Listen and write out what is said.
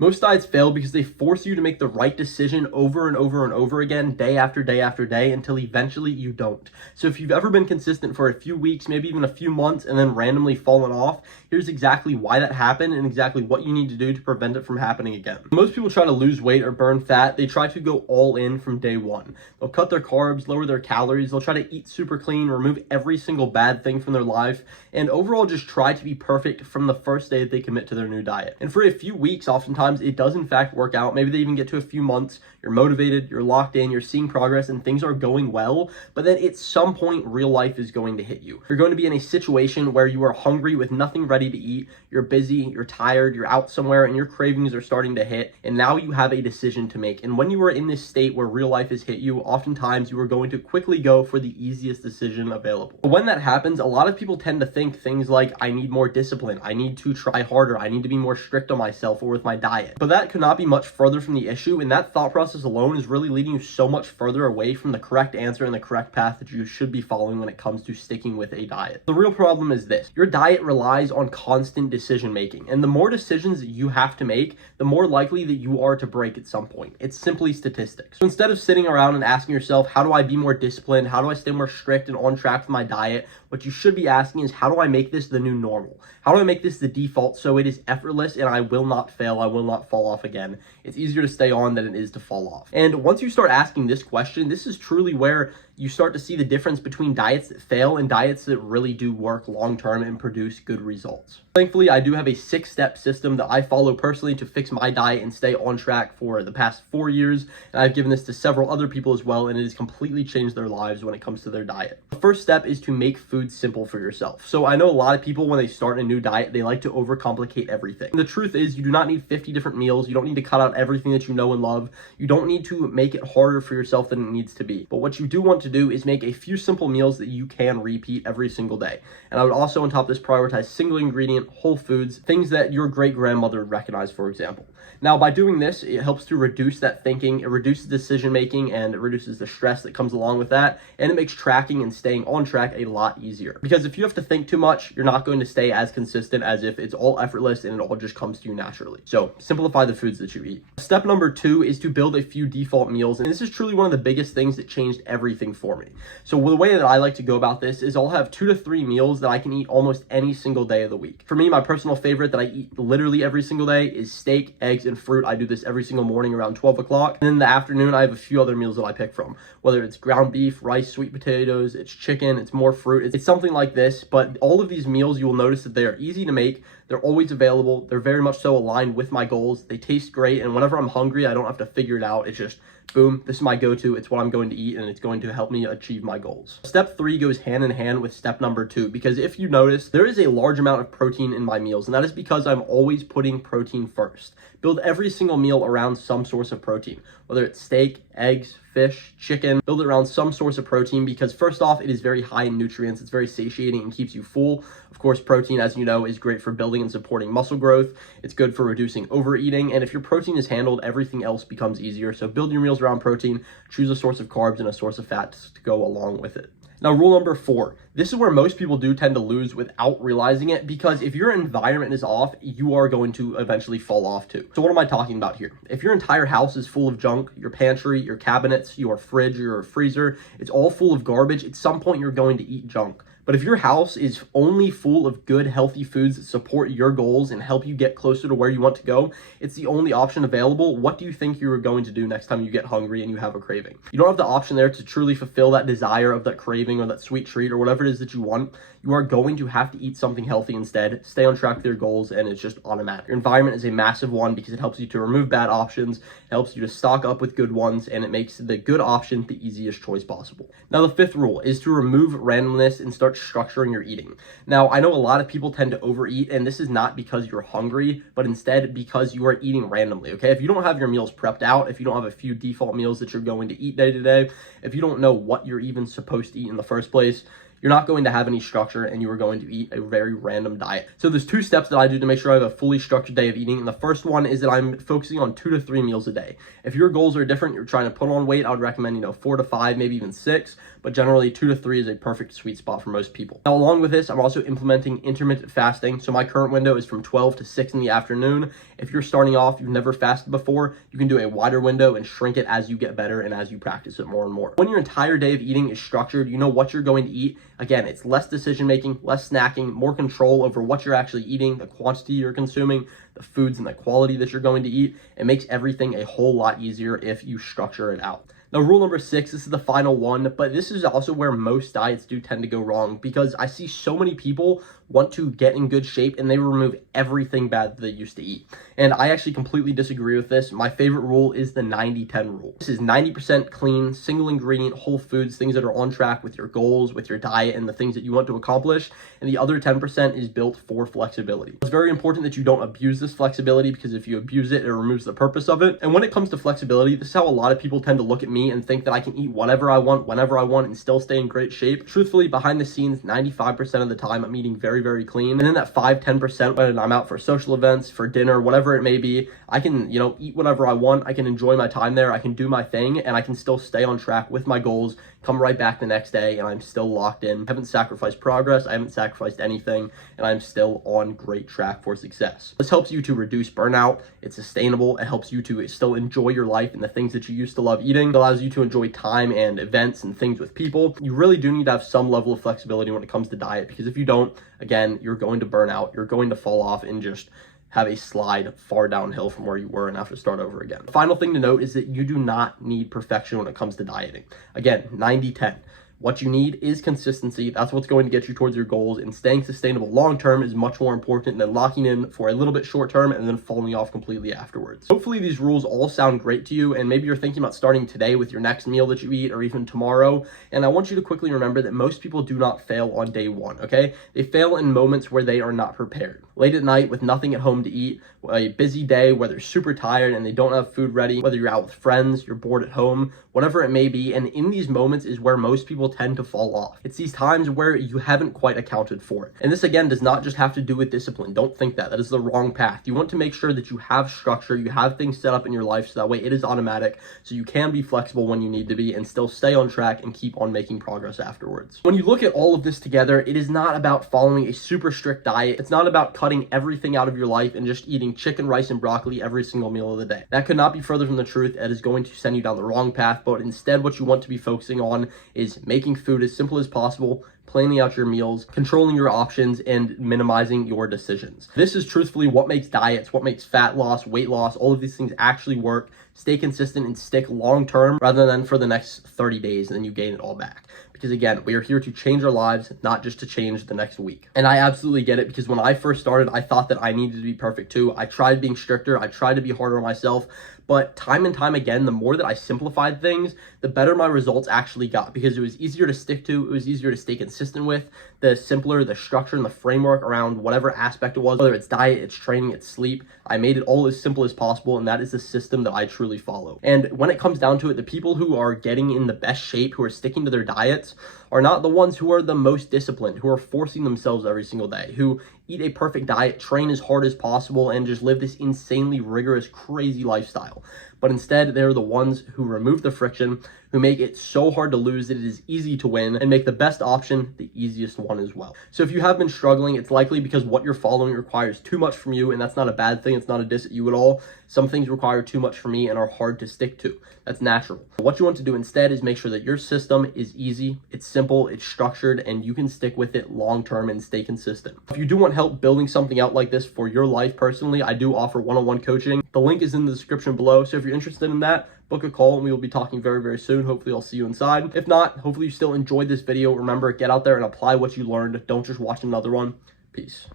Most diets fail because they force you to make the right decision over and over and over again, day after day after day, until eventually you don't. So if you've ever been consistent for a few weeks, maybe even a few months, and then randomly fallen off, here's exactly why that happened and exactly what you need to do to prevent it from happening again. Most people try to lose weight or burn fat. They try to go all in from day one. They'll cut their carbs, lower their calories, they'll try to eat super clean, remove every single bad thing from their life, and overall just try to be perfect from the first day that they commit to their new diet. And for a few weeks, oftentimes, it does in fact work out. Maybe they even get to a few months, you're motivated, you're locked in, you're seeing progress, and things are going well, but then at some point, real life is going to hit you. You're going to be in a situation where you are hungry with nothing ready to eat, you're busy, you're tired, you're out somewhere, and your cravings are starting to hit, and now you have a decision to make. And when you are in this state where real life has hit you, oftentimes you are going to quickly go for the easiest decision available. But when that happens, a lot of people tend to think things like, I need more discipline, I need to try harder, I need to be more strict on myself or with my diet. But that could not be much further from the issue, and that thought process alone is really leading you so much further away from the correct answer and the correct path that you should be following when it comes to sticking with a diet. The real problem is this: your diet relies on constant decision making, and the more decisions that you have to make, the more likely that you are to break at some point. It's simply statistics. So instead of sitting around and asking yourself, how do I be more disciplined? How do I stay more strict and on track with my diet? What you should be asking is, how do I make this the new normal? How do I make this the default so it is effortless and I will not fail, I will not fall off again? It's easier to stay on than it is to fall off. And once you start asking this question, this is truly where you start to see the difference between diets that fail and diets that really do work long-term and produce good results. Thankfully, I do have a 6-step system that I follow personally to fix my diet and stay on track for the past 4 years. And I've given this to several other people as well, and it has completely changed their lives when it comes to their diet. The first step is to make food simple for yourself. So I know a lot of people, when they start a new diet, they like to overcomplicate everything. And the truth is, you do not need 50 different meals. You don't need to cut out everything that you know and love. You don't need to make it harder for yourself than it needs to be. But what you do want to do is make a few simple meals that you can repeat every single day. And I would also, on top of this, prioritize single ingredient, whole foods, things that your great grandmother would recognize, for example. Now, by doing this, it helps to reduce that thinking, it reduces decision making, and it reduces the stress that comes along with that, and it makes tracking and staying on track a lot easier. Because if you have to think too much, you're not going to stay as consistent as if it's all effortless and it all just comes to you naturally. So simplify the foods that you eat. Step number 2 is to build a few default meals, and this is truly one of the biggest things that changed everything for me. So the way that I like to go about this is I'll have 2 to 3 meals that I can eat almost any single day of the week. For me, my personal favorite that I eat literally every single day is steak, eggs, and fruit. I do this every single morning around 12 o'clock. And in the afternoon, I have a few other meals that I pick from, whether it's ground beef, rice, sweet potatoes, it's chicken, it's more fruit. It's something like this, but all of these meals, you will notice that they are easy to make. They're always available. They're very much so aligned with my goals. They taste great. And whenever I'm hungry, I don't have to figure it out. It's just, boom, this is my go-to. It's what I'm going to eat, and it's going to help me achieve my goals. Step 3 goes hand in hand with step number 2, because if you notice, there is a large amount of protein in my meals, and that is because I'm always putting protein first. Build every single meal around some source of protein, whether it's steak, eggs, fish, chicken. Build it around some source of protein because, first off, it is very high in nutrients. It's very satiating and keeps you full. Of course, protein, as you know, is great for building and supporting muscle growth. It's good for reducing overeating. And if your protein is handled, everything else becomes easier. So build your meals around protein. Choose a source of carbs and a source of fats to go along with it. Now, rule number 4, this is where most people do tend to lose without realizing it, because if your environment is off, you are going to eventually fall off too. So what am I talking about here? If your entire house is full of junk, your pantry, your cabinets, your fridge, your freezer, it's all full of garbage, at some point you're going to eat junk. But if your house is only full of good, healthy foods that support your goals and help you get closer to where you want to go, it's the only option available. What do you think you're going to do next time you get hungry and you have a craving? You don't have the option there to truly fulfill that desire of that craving or that sweet treat or whatever it is that you want. You are going to have to eat something healthy instead, stay on track with your goals, and it's just automatic. Your environment is a massive one because it helps you to remove bad options, it helps you to stock up with good ones, and it makes the good option the easiest choice possible. Now, the 5th rule is to remove randomness and start structuring your eating. Now, I know a lot of people tend to overeat, and this is not because you're hungry, but instead because you are eating randomly, okay? If you don't have your meals prepped out, if you don't have a few default meals that you're going to eat day to day, if you don't know what you're even supposed to eat in the first place, you're not going to have any structure and you are going to eat a very random diet. So there's 2 steps that I do to make sure I have a fully structured day of eating. And the first one is that I'm focusing on 2 to 3 meals a day. If your goals are different, you're trying to put on weight, I would recommend, 4 to 5, maybe even 6, but generally 2 to 3 is a perfect sweet spot for most people. Now, along with this, I'm also implementing intermittent fasting. So my current window is from 12 to 6 in the afternoon If you're starting off, you've never fasted before, you can do a wider window and shrink it as you get better and as you practice it more and more. When your entire day of eating is structured, you know what you're going to eat. Again, it's less decision making, less snacking, more control over what you're actually eating, the quantity you're consuming, the foods and the quality that you're going to eat. It makes everything a whole lot easier if you structure it out. Now, rule number 6, this is the final one, but this is also where most diets do tend to go wrong, because I see so many people want to get in good shape and they remove everything bad that they used to eat. And I actually completely disagree with this. My favorite rule is the 90-10 rule. This is 90% clean, single ingredient, whole foods, things that are on track with your goals, with your diet, and the things that you want to accomplish. And the other 10% is built for flexibility. It's very important that you don't abuse this flexibility, because if you abuse it, it removes the purpose of it. And when it comes to flexibility, this is how a lot of people tend to look at me and think that I can eat whatever I want, whenever I want, and still stay in great shape. Truthfully, behind the scenes, 95% of the time, I'm eating very, very clean. And then that 5-10% when I'm out for social events, for dinner, whatever it may be, I can, eat whatever I want. I can enjoy my time there. I can do my thing, and I can still stay on track with my goals, come right back the next day, and I'm still locked in. I haven't sacrificed progress. I haven't sacrificed anything, and I'm still on great track for success. This helps you to reduce burnout. It's sustainable. It helps you to still enjoy your life and the things that you used to love eating. It allows you to enjoy time and events and things with people. You really do need to have some level of flexibility when it comes to diet, because if you don't, again, you're going to burn out. You're going to fall off and just have a slide far downhill from where you were and have to start over again. The final thing to note is that you do not need perfection when it comes to dieting. Again, 90-10. What you need is consistency. That's what's going to get you towards your goals, and staying sustainable long-term is much more important than locking in for a little bit short-term and then falling off completely afterwards. Hopefully these rules all sound great to you, and maybe you're thinking about starting today with your next meal that you eat, or even tomorrow. And I want you to quickly remember that most people do not fail on day one, okay? They fail in moments where they are not prepared. Late at night with nothing at home to eat, a busy day where they're super tired and they don't have food ready, whether you're out with friends, you're bored at home, whatever it may be. And in these moments is where most people tend to fall off. It's these times where you haven't quite accounted for it. And this, again, does not just have to do with discipline. Don't think that. That is the wrong path. You want to make sure that you have structure, you have things set up in your life, so that way it is automatic, so you can be flexible when you need to be and still stay on track and keep on making progress afterwards. When you look at all of this together, it is not about following a super strict diet. It's not about cutting everything out of your life and just eating chicken, rice, and broccoli every single meal of the day. That could not be further from the truth. That is going to send you down the wrong path, but instead what you want to be focusing on is making food as simple as possible, planning out your meals, controlling your options, and minimizing your decisions. This is truthfully what makes diets, what makes fat loss, weight loss, all of these things actually work, stay consistent, and stick long-term rather than for the next 30 days and then you gain it all back. Because again, we are here to change our lives, not just to change the next week. And I absolutely get it, because when I first started, I thought that I needed to be perfect too. I tried being stricter, I tried to be harder on myself, but time and time again, the more that I simplified things, the better my results actually got, because it was easier to stick to, it was easier to stay consistent with. The simpler the structure and the framework around whatever aspect it was, whether it's diet, it's training, it's sleep, I made it all as simple as possible, and that is the system that I truly follow. And when it comes down to it, the people who are getting in the best shape, who are sticking to their diets, are not the ones who are the most disciplined, who are forcing themselves every single day, who eat a perfect diet, train as hard as possible, and just live this insanely rigorous, crazy lifestyle. But instead, they're the ones who remove the friction, who make it so hard to lose that it is easy to win, and make the best option the easiest one as well. So if you have been struggling, it's likely because what you're following requires too much from you, and that's not a bad thing. It's not a diss at you at all. Some things require too much from me and are hard to stick to. That's natural. What you want to do instead is make sure that your system is easy, it's simple, it's structured, and you can stick with it long-term and stay consistent. If you do want help building something out like this for your life personally, I do offer one-on-one coaching. The link is in the description below, so if you're interested in that, book a call and we will be talking very, very soon. Hopefully I'll see you inside. If not, hopefully you still enjoyed this video. Remember, get out there and apply what you learned. Don't just watch another one. Peace.